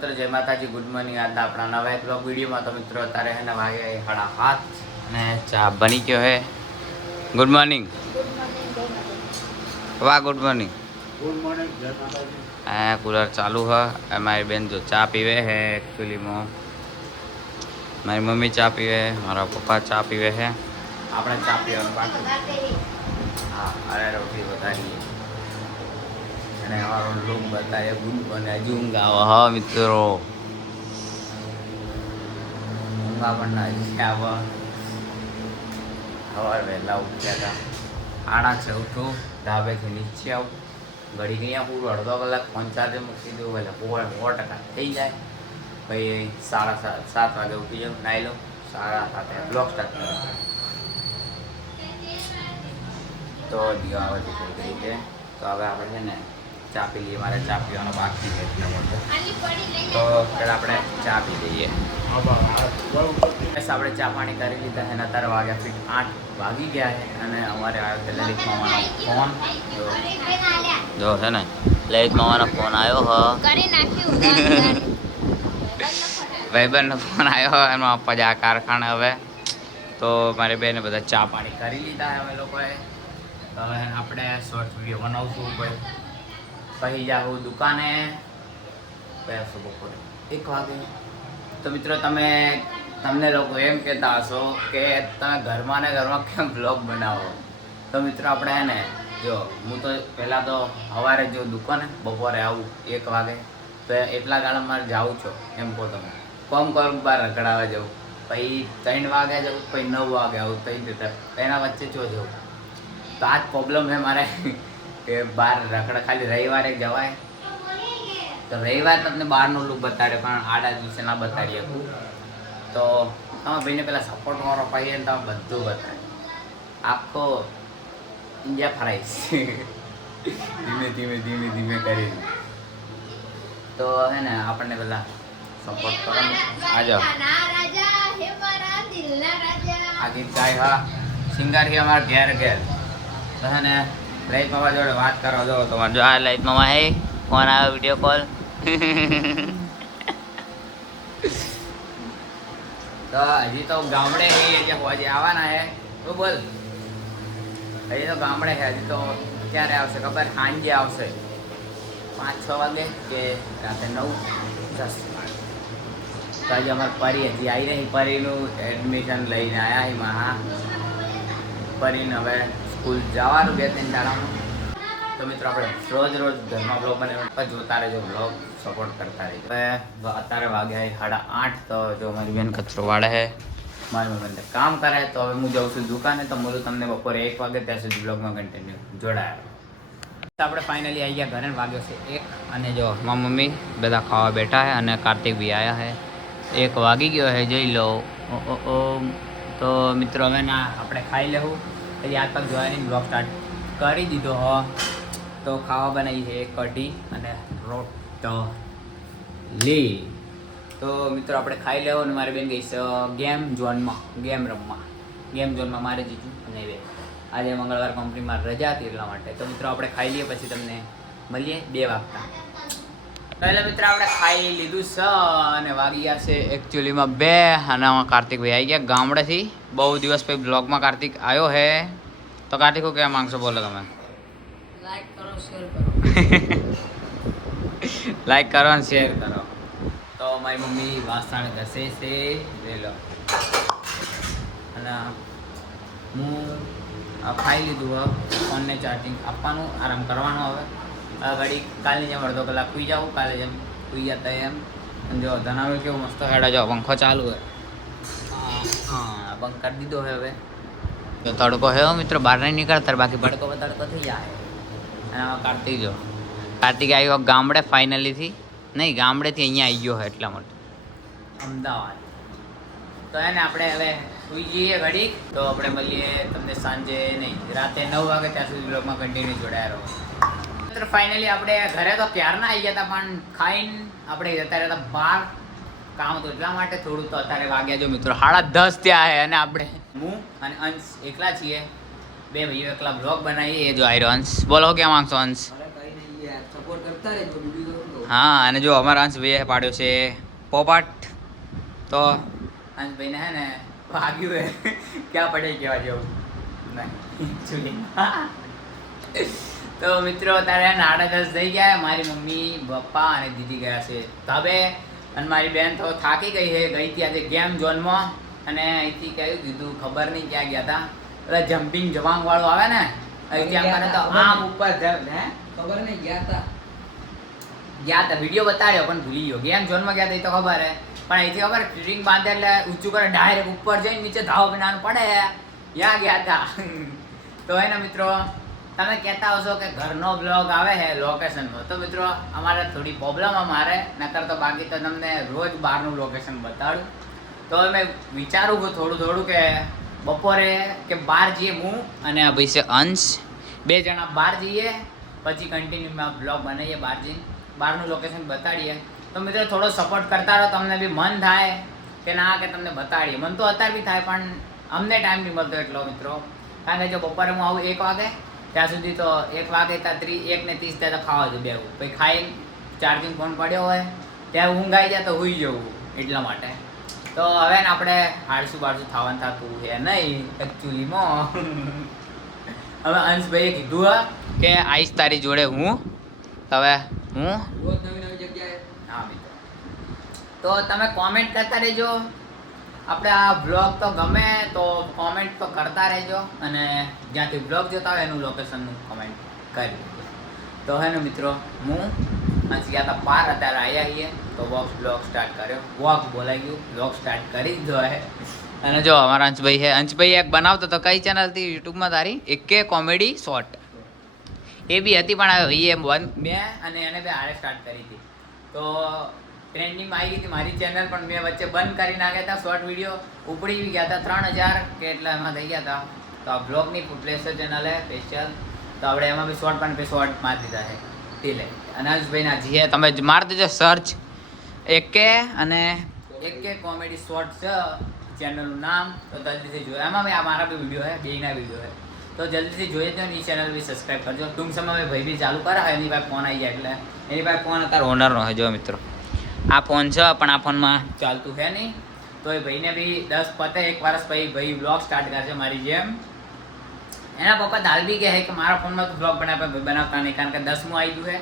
મિત્રો જય માતાજી ગુડ મોર્નિંગ. આજના આપણા નવા એક બ્લોગ વિડીયોમાં તો મિત્રો અત્યારે હે ને વાગે સાડા હાથ ને ચા બની ગયો હે. Good morning. વાહ ગુડ મોર્નિંગ. હા કુલર ચાલુ હ. મારી બેન જો ચા પીવે હે એકચ્યુઅલીમાં મારી મમ્મી ચા પીવે મારા પપ્પા ચા પીવે હે. આપણે ચા પીવાનું બાકી. હા અરે રોટલી વધારી અને અમારો લુક બતાવે ગુડ બને હજુ ઊંઘ આવે. હા મિત્રો. ઊંઘા પણ ના હજી આવે. સવાર વહેલા ઉઠ્યા હતા. આડા છે ઉઠું ધાબેથી નીચે આવું. ઘડી ગયા પૂરું અડધો કલાક ચાર્જે મૂકી દઉં એટલે પોળ સો ટકા થઈ જાય. પછી સાડા સાત સાત વાગે ઉઠી જાઉં નાહી લઉં. સાડા સાતે બ્લોક સ્ટાર્ટ કરું. તો દિયો આવે છે તો હવે આપણે છે ને ચા પી લઈએ. મારે ચા પીવાનો બાકી છે એટલા માટે. તો પેલા આપણે ચા પી લઈએ. બસ આપણે ચા પાણી કરી લીધા છે અત્યારે વાગ્યા ફીટ આઠ વાગી ગયા છે અને અમારે આવ્યો છે લલિત મામાનો ફોન જો જો છે ને લલિત મામાનો ફોન આવ્યો હ. ભાઈબંધનો ફોન આવ્યો એમાં પપ્પા આ કારખાને હવે. તો મારી બેને બધા ચા પાણી કરી લીધા અમે લોકોએ. તો આપણે શોર્ટ વીડિયો બનાવશું કોઈ પછી જાઉં દુકાને. બેસું બપોરે એક વાગે. તો મિત્રો તમે તમને લોકો એમ કહેતા હશો કે તમે ઘરમાં ને ઘરમાં કેમ બ્લોગ બનાવો? તો મિત્રો આપણે હે ને જો હું તો પહેલાં તો સવારે જો દુકાને બપોરે આવું એક વાગે. તો એટલા ગાળા મારે જાઉં છો એમ કહો તમે. કોમ કોમ બહાર રખડાવા જવું પછી ત્રણ વાગે જવું પછી નવ વાગે આવું ત્રણ રીતે એના વચ્ચે જો જવું તો આ જ પ્રોબ્લેમ છે મારે. કે બહાર રખડા ખાલી રવિવારે જવાય. તો રવિવાર તમને બહારનું લુક બતાડે પણ આડા દિવસે ના બતાડી શકું તો તમે ભાઈને પહેલાં સપોર્ટ મારો પાઈએ ને તમે બધું બતાવે આખો ઇન્ડિયા ફરાઈશ. ધીમે ધીમે ધીમે ધીમે કરી તો હે ને, આપણને પહેલાં સપોર્ટ કરો આ જાઓ. આ ગીત ગાય હા. સિંગારી અમારા ઘેર ઘેર. તો હે ને લાઈટ મામા જોડે વાત કરો જો તમારે જો આ લાઈટ મામા હે ફોન આવ્યો વીડિયો કોલ તો હજી તો ગામડે હે જે હોજે આવવાના હે. તો બોલ. હજી તો ગામડે હે હજી તો ક્યારે આવશે ખબર? સાંજે આવશે. પાંચ છ વાગે કે રાતે નવ? દસ. તો આજે અમારે પરી હજી આવી રહી પરીનું એડમિશન લઈને આવ્યા હી મહા. પરીને હવે સ્કૂલ જવાનું બે ત્રણ દાડામાં તો મિત્રો આપણે રોજ રોજ ઘરમાં બ્લોગ બને જોતા રહેજો બ્લોગ સપોર્ટ કરતા રહેજો. અત્યારે વાગ્યા સાડા આઠ, તો જો મારી બેન કચરો વાળે છે. મારી મમ્મી કામ કરે તો હવે હું જાઉં છું દુકાને, તો મળું તમને બપોરે એક વાગે ત્યાં સુધી બ્લોગમાં કન્ટિન્યુ જોડાયા તો આપણે ફાઇનલી આવી ગયા, ઘરે વાગ્યો છે એક. અને જો મારા મમ્મી બધા ખાવા બેઠા છે અને કાર્તિક બી આવ્યા છે. એક વાગી ગયો છે, જોઈ લો. તો મિત્રો હવે ના, આપણે ખાઈ લેવું. પછી હાથ જોવાની બ્લોગ સ્ટાર્ટ કરી દીધો હો. તો ખાવા બનાવી છે કઢી અને રોટલી. તો મિત્રો આપણે ખાઈ લેવો અને મારી બેન ગઈ ગેમ ઝોનમાં, ગેમ રમવા. ગેમ ઝોનમાં મારે જીતું અને બે. આજે મંગળવાર કંપનીમાં રજા હતી એટલા માટે. તો મિત્રો આપણે ખાઈ લઈએ પછી તમને મળીએ બે વાગતા. પહેલા મિત્ર આપણે ખાઈ લીધું છે અને વાગી ગયા છે એકચ્યુઅલીમાં બે. અને કાર્તિક કાર્તિકભાઈ આવી ગયા ગામડેથી. બહુ દિવસ પછી બ્લોગમાં કાર્તિક આવ્યો હે. તો કાર્તિક હું કહેવા માંગશો? બોલો તમે. લાઈક કરો શેર કરો. લાઈક કરો અને શેર કરો. તો મારી મમ્મી વાસણ ઘસે છે. જોઈ લો. અને હું ખાઈ લીધું હવે. ફોનને ચાર્જિંગ આપવાનું આરામ કરવાનો હવે. ઘડી કાલની જેમ અડધો કલાક સુઈ જાઉં કાલે જેમ સુઈ જતા એમ. અને જો ધનાવે કેવું મસ્ત હેડા જો પંખો ચાલુ હે. હા બંધ કરી દીધો હે હવે. જો તડકો હે હો મિત્રો બહાર નહીં નીકળતા બાકી ભડકો તડકો થઈ જાય. અને આમાં કાર્તિક જો. કાર્તિક આવ્યો ગામડે ફાઇનલીથી. નહીં ગામડેથી અહીંયા આવી ગયો હોય એટલા માટે. અમદાવાદ. તો એને આપણે હવે સુઈ જઈએ ઘડી તો આપણે મળીએ તમને સાંજે નહીં રાતે નવ વાગે ત્યાં સુધી બ્લોગમાં કન્ટિન્યુ જોડાયા રહો. મિત્ર ફાઇનલી આપણે ઘરે તો ક્યારના આવી ગયા હતા પણ ખાઈને આપણે જતા રહેતા બહાર કામ હતું એટલા માટે થોડું તો અત્યારે વાગ્યા જો મિત્રો. સાડા દસ ત્યાં છે અને આપણે હું અને અંશ એકલા છીએ. બે ભાઈઓ એકલા બ્લોગ બનાવીએ. એ જો આયરો અંશ. બોલો ક્યાં માંગશો અંશ? હા અને જો અમારા અંશભાઈએ પાડ્યો છે. પોપાટ તો અંશભાઈને હે ને વાગ્યું હે. ક્યાં પડે કહેવા જેવું. નહીં તો મિત્રો તારે નાડા દસ થઈ ગયા મારી મમ્મી પપ્પા અને દીદી ગયા છે તો હવે અને મારી બેન તો થાકી ગઈ છે. ગઈ હતી આજે ગેમ ઝોનમાં અને અહીંથી કહ્યું દીધું ખબર નહીં ક્યાં ગયા હતા એટલે જમ્પિંગ જવાંગ વાળો આવે ને અહીંથી આમ કરે તો. આમ ઉપર હે? ખબર નહીં ગયા તા. ગયા હતા વીડિયો બતાડ્યો પણ ભૂલી ગયો. ગેમ ઝોનમાં ગયા હતા એ તો ખબર હે પણ અહીંથી ખબર રીંગ બાંધે એટલે ઊંચું કરે ડાયરેક્ટ ઉપર જઈને નીચે ધાવ બનાવવાનું પડે. ક્યાં ગયા હતા તો હે ને મિત્રો તમે કહેતા હશો કે ઘરનો બ્લોગ આવે છે લોકેશનનો તો મિત્રો, અમારે થોડી પ્રોબ્લેમ અમારે, નકર તો બાકી તો તમને રોજ બહારનું લોકેશન બતાડું. તો અમે વિચારું છું થોડું થોડું કે બપોરે કે બહાર જઈએ હું અને અભિષેક, અંશ. બે જણા બહાર જઈએ, પછી કન્ટિન્યુમાં બ્લોગ બનાવીએ બહાર જઈને. બહારનું લોકેશન બતાડીએ. તો મિત્રો, થોડો સપોર્ટ કરતા રહો, તમને બી મન થાય કે ના, કે તમને બતાડીએ. મન તો અત્યારે બી થાય, પણ અમને ટાઈમ નહીં મળતો એટલો, મિત્રો. કારણ કે જો બપોરે હું આવું એક વાગે ત્યાં સુધી તો એક વાગે ત્યાં ત્રીસ એક ને ત્રીસ ત્યાં તો ખાવા જ બેવું પછી ખાઈ ચાર્જિંગ ફોન પડ્યો હોય ત્યાં ઊંઘ આવી જાય તો હુઈ જવું એટલા માટે. તો હવે ને આપણે આળસુ બાળસું થવાનું થતું છે નહીં એકચ્યુઅલીમાં હવે અંશભાઈએ કીધું હા કે આઈશ તારી જોડે હું હવે હું? રોજ નવી નવી જગ્યાએ. હા મિત્રો. તો તમે કોમેન્ટ કરતા રહેજો. આપણે આ બ્લોગ તો ગમે તો કોમેન્ટ તો કરતા રહેજો અને જ્યાંથી બ્લોગ જોતા હોય એનું લોકેશનનું કોમેન્ટ કરી દેજો. તો હે ને મિત્રો, હું હજી ગયા હતા પાર અત્યારે આવ્યા છીએ. તો વોક બ્લોગ સ્ટાર્ટ કર્યો. વોક બોલાઈ ગયું. બ્લોગ સ્ટાર્ટ કરી દીધો હે. અને જો અમારા અંશભાઈ છે અંશભાઈ એક બનાવતો તો કઈ ચેનલથી યુટ્યુબમાં તારી? એકે કોમેડી શોર્ટ એ બી હતી પણ એ વન મેં અને એને બે હારે સ્ટાર્ટ કરી હતી. તો ટ્રેન્ડિંગમાં આવી ગઈ હતી. મારી ચેનલ પણ મેં વચ્ચે બંધ કરી નાખ્યા હતા. શોર્ટ વીડિયો ઉપડી ગયા હતા. ત્રણ હજાર કે એટલા એમાં થઈ ગયા હતા. તો આ બ્લોગની પ્લેસર ચેનલ હે સ્પેશિયલ તો આપણે એમાં બી શોર્ટ પણ શોર્ટ મારી દીધા છે. તે અનાજભાઈના જીએ તમે મારી દેજો સર્ચ એકે અને એકે કોમેડી શોર્ટ છે ચેનલનું નામ. તો જલ્દીથી જોયો એમાં બી આ મારા બી વીડિયો છે. બેયના વીડિયો હે તો જલ્દીથી જોઈ તો એ ચેનલ બી સબસ્ક્રાઈબ કરજો. ટૂંક સમયમાં ભાઈ બી ચાલુ કરે એની પાસે ફોન આવી જાય એટલે. એની પાસે ફોન અત્યારે ઓનરનો હોય જો મિત્રો. આ ફોન છે, પણ આ ફોનમાં ચાલતું છે નહીં. તો એ ભાઈને બી દસ પતે એક વર્ષ પછી ભાઈ બ્લોગ સ્ટાર્ટ કરશે મારી જેમ. એના પપ્પા દાલ બી કહે કે મારા ફોનમાં તો બ્લોગ બનાવતા બનાવતા નહીં, કારણ કે દસમું આવી ગયું છે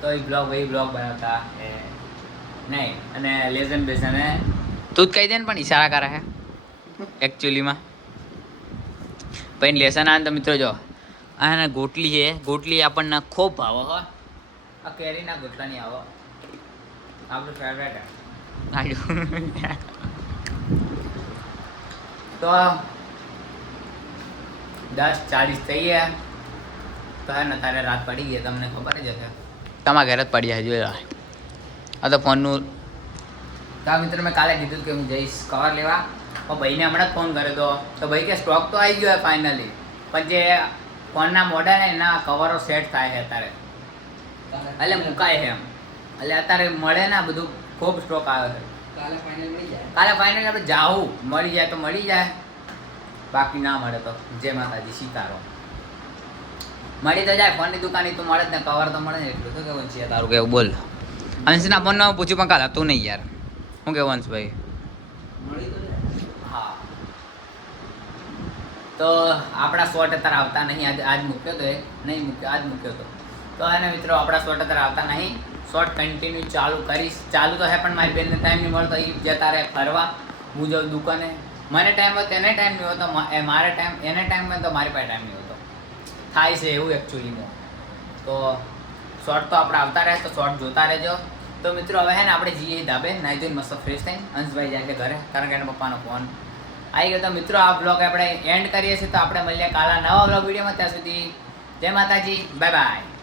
તો એ બ્લોગ ભાઈ બ્લોગ બનાવતા નહીં. અને લેઝન બેઝન તું જ કહી દે ને પણ ઈશારા કરે છે એકચ્યુઅલીમાં પછી લેસન આવે તો મિત્રો જો આ ગોટલી છે. ગોટલી આપણને ખૂબ ભાવો હો. આ કેરીના ગોટલા નહીં આવો. આપણું ફેવરેટ તો દસ ચાલીસ થઈ ગયા. તો હે ને તારે રાત પડી ગઈ તમને ખબર જ હશે. તમારા ઘરે જ પડી જાય જોઈ આ તો ફોનનું તો મિત્ર મેં કાલે કીધું કે હું જઈશ કવર લેવા. પણ ભાઈને હમણાં જ ફોન કર્યો હતો તો ભાઈ કે સ્ટોક તો આવી ગયો ફાઇનલી પણ જે ફોનના મોડલ એના કવરો સેટ થાય છે અત્યારે. એટલે મુકાય છે એમ. એટલે અત્યારે મળે ને બધું ખૂબ સ્ટોક આવે છે. કાલે ફાઇનલ મળી જાય. કાલે ફાઇનલ આપણે જાવું મળી જાય તો મળી જાય. બાકી ના મળે તો જય માતાજી સીતારો મળી તો જાય ફોનની દુકાને તો મળે જ ને કવર તો મળે ને એટલું. તો કેવું છે? તારું કેવું બોલ. અંશના ફોન પૂછ્યું પણ કાલ હતું નહીં યાર. શું કેવું વંશભાઈ મળી તો હા. તો આપણા શોર્ટ અત્યારે આવતા નહીં. આજ આજ મૂક્યો તો એ. નહીં મૂક્યો આજ મૂક્યો તો. તો એને મિત્રો આપણા શોર્ટ અત્યારે આવતા નહીં. શોર્ટ કન્ટિન્યુ ચાલુ કરીશ. ચાલુ તો હે, પણ મારી બેનને ટાઈમ નહીં મળતો. એ જતા રહે ફરવા, હું જાઉં દુકાને. મને ટાઈમ હોય, તેને ટાઈમ નહીં હોતો. મારે ટાઈમ એને ટાઈમ હોય તો મારી પાસે ટાઈમ નહીં હોતો. થાય છે એવું એકચ્યુઅલીમાં તો શોર્ટ તો આપણે આવતા રહે, તો શોર્ટ જોતા રહેજો. તો મિત્રો, હવે હે ને આપણે જઈએ ધાબે. નાઈ ધોઈને મસ્ત ફ્રેશ થઈને અંશભાઈ જાય છે ઘરે, કારણ કે એના પપ્પાનો ફોન આવી ગયો. તો મિત્રો, આ બ્લોગ આપણે એન્ડ કરીએ છીએ. તો આપણે મળીએ કાલા નવા બ્લોગ વિડીયોમાં ત્યાં સુધી જય માતાજી. Bye bye